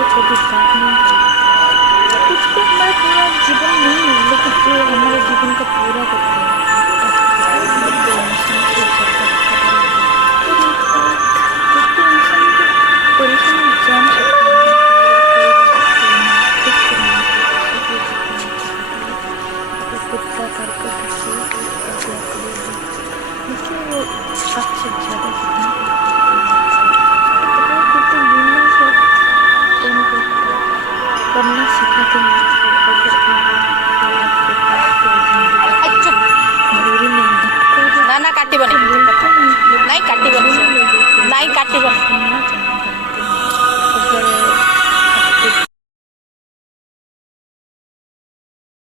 अच्छे कभी साथ नहीं होते। कुछ तो हमारा पूरा जीवन नहीं है, लेकिन ये हमारे जीवन का पूरा करते हैं। बेइंसान से ज़्यादा कदर होती है। और एक तो इंसान की परेशानी जान सकता है कोई बात करना, खुश करना, किसी को जितना चाहता है तो कुत्ता करके किसी को क्या करेगा, लेकिन वो आपसे ज़्यादा जितना पता है कुत्ते गिनना से तुमको करना सिखाते हैं कि अगर कोई आपके पास तो जिंदगी जरूरी नहीं है। ना ना काटबनी बोलते हैं नहीं काटबनी नहीं काटबनी।